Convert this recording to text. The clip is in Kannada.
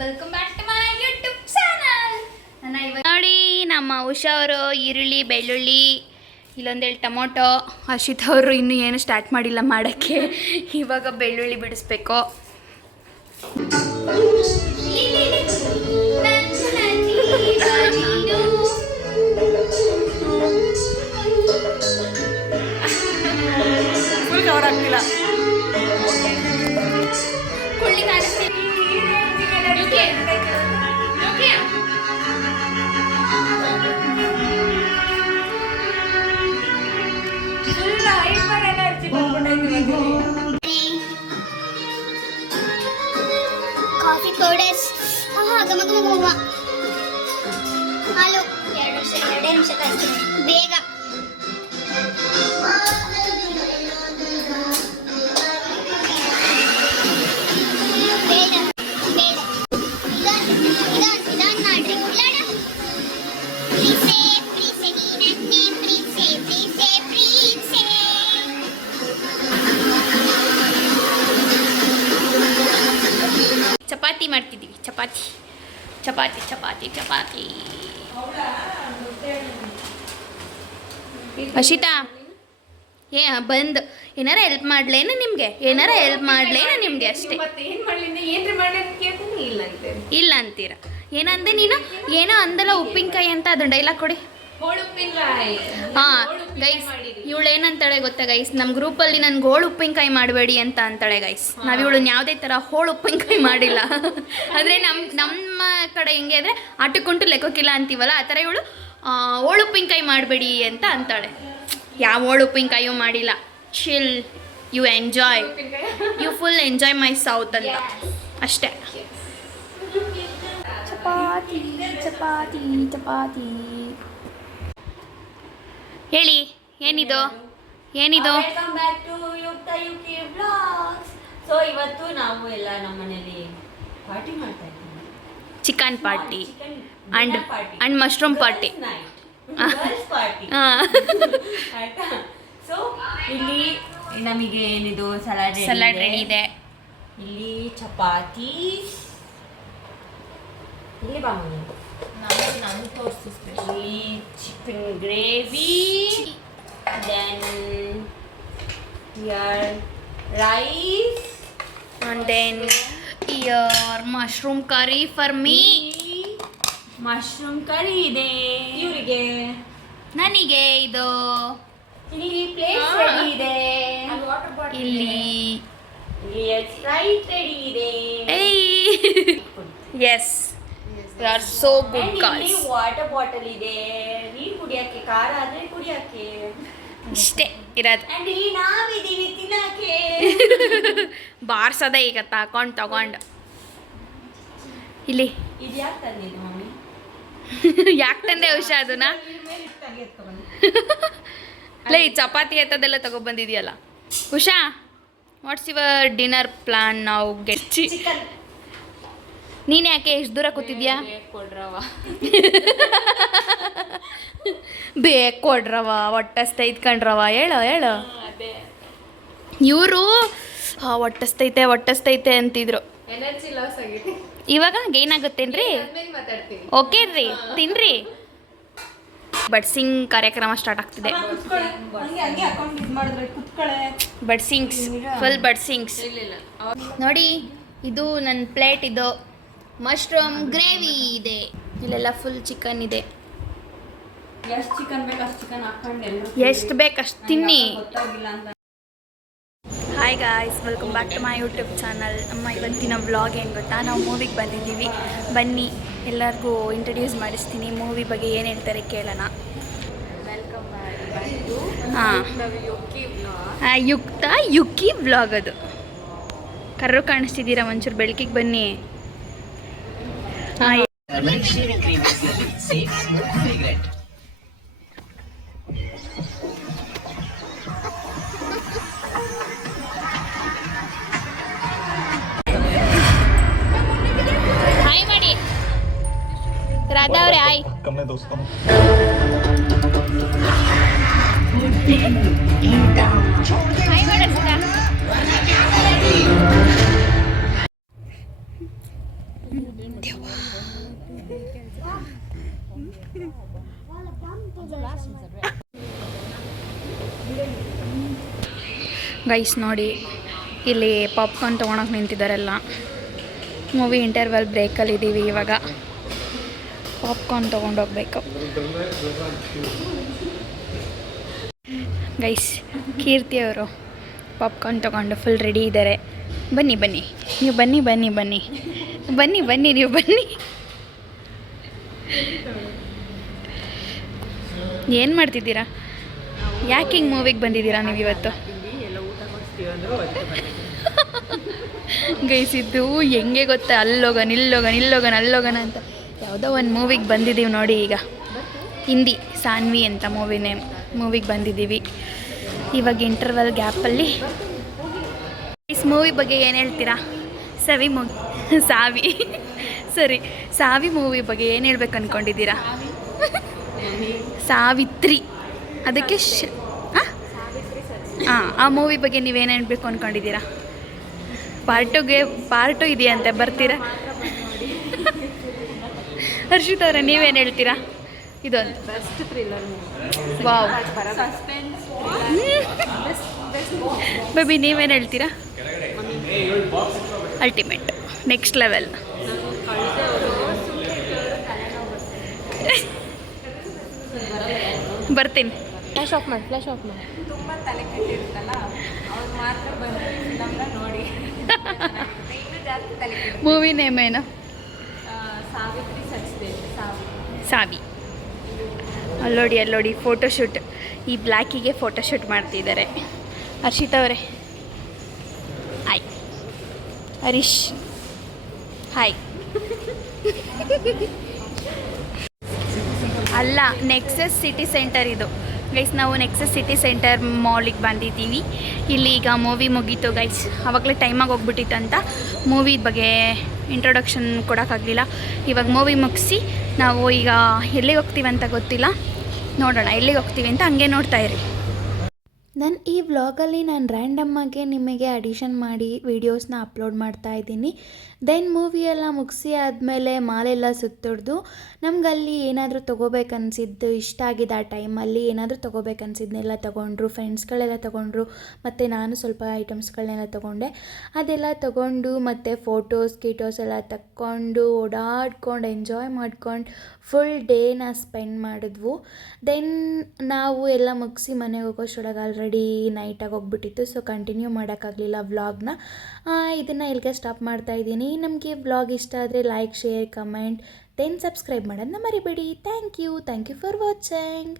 Welcome back to my YouTube channel. ನೋಡಿ ನಮ್ಮ ಉಷಾ ಅವರು ಈರುಳ್ಳಿ ಬೆಳ್ಳುಳ್ಳಿ ಇಲ್ಲೊಂದೇಳು ಟೊಮೊಟೊ, ಹರ್ಷಿತ್ ಅವರು ಇನ್ನೂ ಏನು ಸ್ಟಾರ್ಟ್ ಮಾಡಿಲ್ಲ ಮಾಡೋಕ್ಕೆ. ಇವಾಗ ಬೆಳ್ಳುಳ್ಳಿ ಬಿಡಿಸ್ಬೇಕು. ಫುಲ್ ಕವರ್ ಆಗ್ತಿಲ್ಲ. ಕುಳ್ಳಿ ಕಾಣಿಸ್ತೀನಿ. ಕಾಫಿ ಪೌಡರ್ಸ್ ಘಮ ಘಮ ಘಮ. ಹಾಲು 2 ನಿಮಿಷ ಕಾಯಿಸ್ತೀನಿ ಬೇಗ. ಚಪಾತಿ ಮಾಡ್ತಿದ್ದೀವಿ. ಚಪಾತಿ ಚಪಾತಿ ಚಪಾತಿ ಚಪಾತಿ. ಹರ್ಷಿತಾ ಬಂದು ಏನಾರ ಹೆಲ್ಪ್ ಮಾಡ್ಲೇನ ನಿಮಗೆ? ಏನಾರ ಹೆಲ್ಪ್ ಮಾಡ್ಲೇನ ನಿಮಗೆ ಅಷ್ಟೇ. ಇಲ್ಲ ಅಂತೀರ. ಏನಂದೆ ನೀನು? ಏನೋ ಅಂದಲ್ಲ ಉಪ್ಪಿನಕಾಯಿ ಅಂತ, ಅದು ಡೈಲಾಗ್ ಕೊಡಿ. ಹಾಂ ಗೈಸ್, ಇವಳು ಏನಂತಾಳೆ ಗೊತ್ತಾ ಗೈಸ್, ನಮ್ಮ ಗ್ರೂಪಲ್ಲಿ ನನ್ಗೆ ಹೋಳು ಉಪ್ಪಿನಕಾಯಿ ಮಾಡಬೇಡಿ ಅಂತ ಅಂತಾಳೆ ಗೈಸ್. ನಾವು ಇವಳನ್ನ ಯಾವುದೇ ಥರ ಹೋಳು ಉಪ್ಪಿನಕಾಯಿ ಮಾಡಿಲ್ಲ. ಅಂದರೆ ನಮ್ಮ ಕಡೆ ಹೆಂಗೆ ಅಂದರೆ ಆಟಕ್ಕುಂಟು ಲೆಕ್ಕಕ್ಕಿಲ್ಲ ಅಂತೀವಲ್ಲ, ಆ ಥರ ಇವಳು ಹೋಳು ಉಪ್ಪಿನಕಾಯಿ ಮಾಡಬೇಡಿ ಅಂತ ಅಂತಾಳೆ. ಯಾವ ಹೋಳು ಉಪ್ಪಿನಕಾಯಿಯೂ ಮಾಡಿಲ್ಲ. Chill, you enjoy, you full enjoy my south ಅಂತ ಅಷ್ಟೇ. ಚಪಾತಿ ಚಪಾತಿ ಚಪಾತಿ. ಹೇಳಿ, ಏನಿದು ಏನಿದು? ವೆಲ್ಕಮ್ ಬ್ಯಾಕ್ ಟು ಯುಕ್ತ ಯುಕಿ ವ್ಲಾಗ್ಸ್. ಸೊ ಇವತ್ತು ನಾವು ಎಲ್ಲ ನಮ್ಮ ಮನೆಯಲ್ಲಿ ಪಾರ್ಟಿ ಮಾಡ್ತಾ ಇದ್ದೀವಿ. Chicken party and mushroom party. ಆಯ್ತಾ? ಸೊ ಇಲ್ಲಿ ನಮಗೆ ಏನಿದು ಸಲಾಡ್ ರೆಡಿ ಇದೆ. ಇಲ್ಲಿ ಚಪಾತಿ, ಇಲ್ಲಿ ಬಾಮನಿ ನಾನು ತೋರಿಸ್ತೀನಿ, chicken gravy, then here rice and then here mushroom curry for me. Mushroom curry ಇದೆ ಇವರಿಗೆ, ನನಗೆ ಇದು. ಇಲ್ಲಿ ಪ್ಲೇಟ್ ರೆಡಿ ಇದೆ, ಇಲ್ಲಿ ಸ್ಪ್ರೈಟ್ ರೆಡಿ ಇದೆ. Yes, you are so good ಇಲ್ಲಿ ಗಾಯ್ಸ್. ವಾಟರ್ ಬಾಟಲ್ ಇದೆ, ನೀರು ಕುಡಿಯಕ್ಕೆ, ಖಾರ ಆದ್ರೆ ಕುಡಿಯಕ್ಕೆ. ಇಷ್ಟೇ ಇರೋದು. ಅಂಡ್ ಇಲ್ಲಿ ನಾವಿದ್ದೀವಿ ತಿನ್ನಕ್ಕೆ. ಬಾರ್ಸದೆ ಈಗ ತಗೊಂಡು ಇಲ್ಲಿ. ಇದು ಯಾಕೆ ತಂದಿದ್ದು ಮಮ್ಮಿ? ಯಾಕೆ ತಂದೆ ಉಷಾ ಅದನ್ನ? ಲೇ, ಚಪಾತಿ ಎತ್ತದೆಲ್ಲ ತಗೊಬಂದಿದ್ಯಲ್ಲ Usha. What's your dinner plan? ನಾವು ಗೆಟ್ ಚಿಕನ್. ನೀನು ಯಾಕೆ ಎಷ್ಟು ದೂರ ಕೂತಿದ್ಯಾ? ಬೇಕು ಕೊಡ್ರವ, ಹೊಟ್ಟಸ್ತೈತ್ ಕಣ್ರವ. ಹೇಳು ಹೇಳು. ಇವರು ಹೊಟ್ಟಸ್ತೈತೆ ಅಂತಿದ್ರು. ಎನರ್ಜಿ ಲಾಸ್ ಆಗಿದೆ. ಇವಾಗ ಗೇನ್ ಆಗುತ್ತೇನ್ರಿ? ಓಕೆ ರೀ, ತಿನ್ರಿ. ಬಡ್ಸಿಂಗ್ ಕಾರ್ಯಕ್ರಮ ಸ್ಟಾರ್ಟ್ ಆಗ್ತಿದೆ. ಬಡ್ಸಿಂಗ್ಸ್, ಫುಲ್ ಬಡ್ಸಿಂಗ್ಸ್. ನೋಡಿ, ಇದು ನನ್ನ ಪ್ಲೇಟ್. ಇದು ಮಶ್ರೂಮ್ ಗ್ರೇವಿ ಇದೆ. ಇಲ್ಲೆಲ್ಲ ಫುಲ್ ಚಿಕನ್ ಇದೆ. ಎಷ್ಟು ಚಿಕನ್ ಬೇಕು ಅಷ್ಟು ಚಿಕನ್ ಹಾಕೊಂಡು ಎಷ್ಟು ಬೇಕು ಅಷ್ಟು ತಿನ್ನಿ. ಗೊತ್ತಾಗಿಲ್ಲ ಅಂತ. Hi guys, welcome back to my YouTube channel. ನಮ್ಮ ಇವತ್ತಿನ ವ್ಲಾಗ್ ಏನು ಗೊತ್ತಾ, ನಾವು ಮೂವಿಗೆ ಬಂದಿದ್ದೀವಿ. ಬನ್ನಿ ಎಲ್ಲರಿಗೂ ಇಂಟ್ರಡ್ಯೂಸ್ ಮಾಡಿಸ್ತೀನಿ. ಮೂವಿ ಬಗ್ಗೆ ಏನು ಹೇಳ್ತಾರೆ ಕೇಳೋಣ. ಹಾಂ, ಯುಕ್ತ ಯುಕಿ ವ್ಲಾಗ್. ಅದು ಕರ್ರು ಕಾಣಿಸ್ತಿದ್ದೀರಾ? ಒಂಚೂರು ಬೆಳಕಿಗೆ ಬನ್ನಿ. ಹಾಂ, ಹಾಯ್ ಮಾಡಿ ರಾಧಾ ಅವ್ರೆ. ಹಾಯ್. ಹಾಯ್ ಮಾಡಿ. ಗೈಸ್ ನೋಡಿ, ಇಲ್ಲಿ ಪಾಪ್ಕಾರ್ನ್ ತೊಗೊಳಕ್ಕೆ ನಿಂತಿದ್ದಾರೆಲ್ಲ. ಮೂವಿ ಇಂಟರ್ವಲ್ ಬ್ರೇಕಲ್ಲಿ ಇದ್ದೀವಿ ಇವಾಗ. ಪಾಪ್ಕಾರ್ನ್ ತೊಗೊಂಡೋಗ್ಬೇಕು. ಗೈಸ್, ಕೀರ್ತಿ ಅವರು ಪಾಪ್ಕಾರ್ನ್ ತೊಗೊಂಡು ಫುಲ್ ರೆಡಿ ಇದ್ದಾರೆ. ಬನ್ನಿ ಬನ್ನಿ ನೀವು, ಬನ್ನಿ ಬನ್ನಿ ಬನ್ನಿ ಬನ್ನಿ ಬನ್ನಿ ನೀವು ಬನ್ನಿ. ಏನು ಮಾಡ್ತಿದ್ದೀರಾ? ಯಾಕೆ ಹಿಂಗೆ ಮೂವಿಗೆ ಬಂದಿದ್ದೀರಾ ನೀವು ಇವತ್ತು? ಗೈಸಿದ್ದು ಹೆಂಗೆ ಗೊತ್ತಾ, ಅಲ್ಲೋಗನ್ ಇಲ್ಲೋಗನ್ ಇಲ್ಲೋಗನ್ ಅಲ್ಲೋಗನ ಅಂತ ಯಾವುದೋ ಒಂದು ಮೂವಿಗೆ ಬಂದಿದ್ದೀವಿ ನೋಡಿ. ಈಗ ಹಿಂದಿ ಸಾನ್ವಿ ಅಂತ ಮೂವಿಗೆ ಬಂದಿದ್ದೀವಿ ಇವಾಗ ಇಂಟರ್ವಲ್ ಗ್ಯಾಪಲ್ಲಿ. ಮೂವಿ ಬಗ್ಗೆ ಏನು ಹೇಳ್ತೀರಾ? ಸಾವಿ ಮೂವಿ ಬಗ್ಗೆ ಏನು ಹೇಳ್ಬೇಕು ಅಂದ್ಕೊಂಡಿದ್ದೀರಾ? ಸಾವಿತ್ರಿ, ಅದಕ್ಕೆ ಆ ಮೂವಿ ಬಗ್ಗೆ ನೀವೇನು ಹೇಳ್ಬೇಕು ಅಂದ್ಕೊಂಡಿದ್ದೀರಾ? ಪಾರ್ಟು ಇದೆಯಂತೆ, ಬರ್ತೀರಾ? ಹರ್ಷಿತ್ ಅವರೇ ನೀವೇನು ಹೇಳ್ತೀರಾ? ಇದೊಂದು best thriller wow. Suspense baby ನೀವೇನು ಹೇಳ್ತೀರಾ? Ultimate, next level. ಬರ್ತೀನಿ. ಫ್ಲಾಶ್ ಆಫ್ ಮಾಡಿ ತುಂಬ ತಲೆ ಕೆಟ್ಟಿರುತ್ತಲ್ಲ, ಅವ್ರು ಮಾತ್ರ ಬಂದು ಫಿಲಮ್ನ ನೋಡಿ. ಇನ್ನೂ ಜಾಸ್ತಿ ತಲೆ ಕೆಟ್ಟು. ಮೂವಿ ನೇಮ್ ಏನು? ಸಾವಿತ್ರಿ ಸಚ್ದೇವ್. ಸಾವಿ. ಅಲ್ಲೋಡಿ ಫೋಟೋಶೂಟ್, ಈ ಬ್ಲ್ಯಾಕಿಗೆ ಫೋಟೋಶೂಟ್ ಮಾಡ್ತಿದ್ದಾರೆ. ಹರ್ಷಿತ್ ಅವರೇ ಹಾಯ್. ಹರೀಶ್ ಹಾಯ್. ಅಲ್ಲ, ನೆಕ್ಸಸ್ ಸಿಟಿ ಸೆಂಟರ್ ಇದು ಗೈಸ್. ನಾವು ನೆಕ್ಸಸ್ ಸಿಟಿ ಸೆಂಟರ್ ಮಾಲಿಗೆ ಬಂದಿದ್ದೀವಿ. ಇಲ್ಲಿ ಈಗ ಮೂವಿ ಮುಗೀತು ಗೈಸ್. ಆವಾಗಲೇ ಟೈಮಾಗಿ ಹೋಗ್ಬಿಟ್ಟಿತ್ತಂತ ಮೂವಿ ಬಗ್ಗೆ ಇಂಟ್ರೊಡಕ್ಷನ್ ಕೊಡೋಕ್ಕಾಗಲಿಲ್ಲ. ಇವಾಗ ಮೂವಿ ಮುಗಿಸಿ ನಾವು ಈಗ ಎಲ್ಲಿಗೆ ಹೋಗ್ತೀವಿ ಅಂತ ಗೊತ್ತಿಲ್ಲ, ನೋಡೋಣ ಎಲ್ಲಿಗೆ ಹೋಗ್ತೀವಿ ಅಂತ. ಹಂಗೆ ನೋಡ್ತಾ ಇರಿ. ನಾನು ಈ ವ್ಲಾಗಲ್ಲಿ ನಾನು ರ್ಯಾಂಡಮ್ಮಾಗೆ ನಿಮಗೆ ಅಡಿಷನ್ ಮಾಡಿ ವೀಡಿಯೋಸ್ನ ಅಪ್ಲೋಡ್ ಮಾಡ್ತಾ ಇದ್ದೀನಿ. ದೆನ್ ಮೂವಿ ಎಲ್ಲ ಮುಗಿಸಿ ಆದಮೇಲೆ ಮಾಲೆಲ್ಲ ಸುತ್ತೊಡ್ದು ನಮಗಲ್ಲಿ ಏನಾದರೂ ತೊಗೋಬೇಕನ್ಸಿದ್ದು, ಇಷ್ಟ ಆಗಿದ್ದು ಆ ಟೈಮಲ್ಲಿ ಏನಾದರೂ ತೊಗೋಬೇಕನ್ಸಿದ್ನೆಲ್ಲ ತೊಗೊಂಡ್ರು, ಫ್ರೆಂಡ್ಸ್ಗಳೆಲ್ಲ ತೊಗೊಂಡ್ರು, ಮತ್ತು ನಾನು ಸ್ವಲ್ಪ ಐಟಮ್ಸ್ಗಳನ್ನೆಲ್ಲ ತೊಗೊಂಡೆ. ಅದೆಲ್ಲ ತೊಗೊಂಡು ಮತ್ತು ಫೋಟೋಸ್ ಎಲ್ಲ ತಕ್ಕೊಂಡು ಓಡಾಡ್ಕೊಂಡು ಎಂಜಾಯ್ ಮಾಡ್ಕೊಂಡು ಫುಲ್ ಡೇನ ಸ್ಪೆಂಡ್ ಮಾಡಿದ್ವು. ದೆನ್ ನಾವು ಎಲ್ಲ ಮುಗಿಸಿ ಮನೆಗೆ ಹೋಗೋಷ್ಟೊಳಗೆ ಆಲ್ರೆಡಿ ನೈಟಾಗಿ ಹೋಗ್ಬಿಟ್ಟಿತ್ತು. ಸೊ ಕಂಟಿನ್ಯೂ ಮಾಡೋಕ್ಕಾಗಲಿಲ್ಲ ವ್ಲಾಗ್ನ. ಇದನ್ನು ಇಲ್ಲಿಗೆ ಸ್ಟಾಪ್ ಮಾಡ್ತಾಯಿದ್ದೀನಿ. ನಮಗೆ ವ್ಲಾಗ್ ಇಷ್ಟ ಆದರೆ like, share, comment, then subscribe ಮಾಡೋದನ್ನ ಮರಿಬೇಡಿ. Thank you for watching.